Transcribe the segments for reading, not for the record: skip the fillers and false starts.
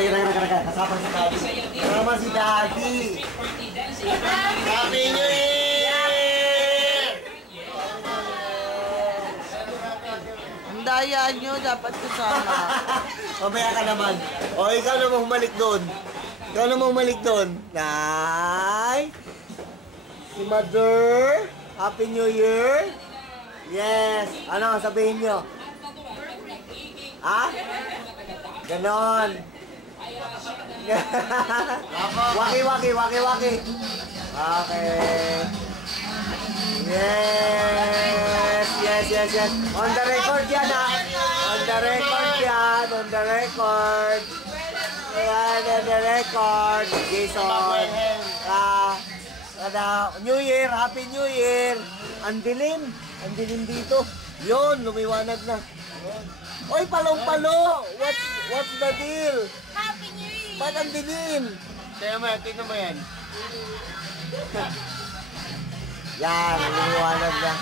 Kasama si Daddy. Kasama si Daddy. Happy New Year! Ang daya nyo, dapat kasama. Mamaya ka naman. O, ikaw naman humalik doon. Ikaw naman humalik doon. Nay! Si Mother! Happy New Year! Yes! Ano, sabihin nyo? Ha? Ganon! Waki. Okay. Yes. On the record yan, ha? On the record yan. On the record. Ayan, on the record. Jason. New Year. Happy New Year. Ang dilim. Ang dilim dito. Yun, lumiwanag na. Oy, palong-palo. What's the deal? Happy New Year! Ba't ang dilim? Tingnan mo yan. Yan, lumiwanag na.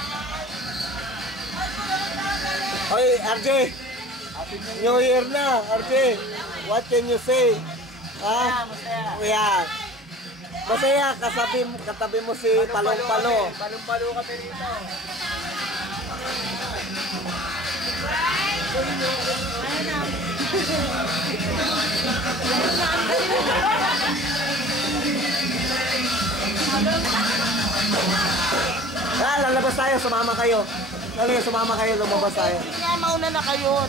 Oy, RJ. New Year na, RJ. What can you say? Ha? Masaya. Masaya, katabi mo si Palong-Palo. Palong-palo kami rito. Lalabas tayo, sumama kayo. Sumama kayo, lumabas tayo. Kaya mauna na kayo.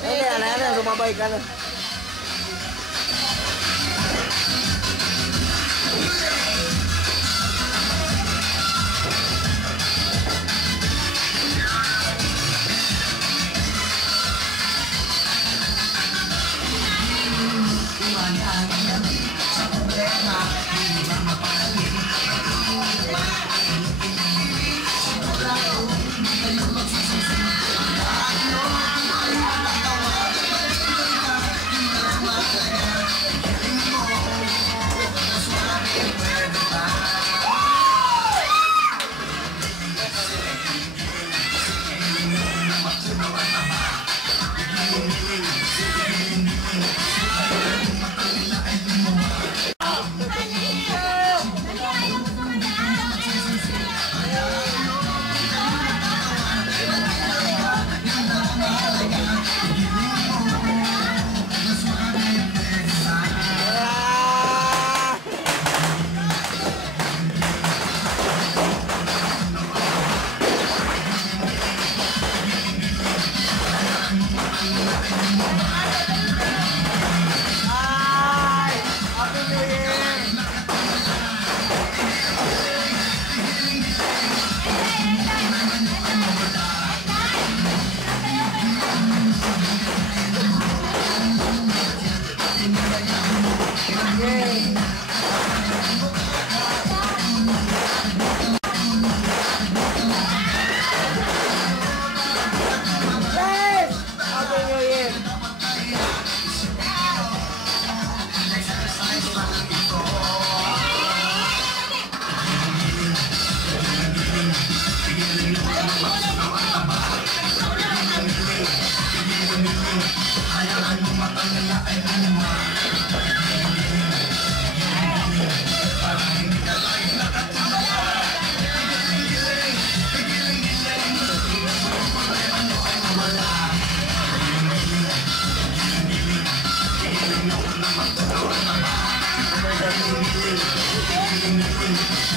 Sumabay ka na. Thank you.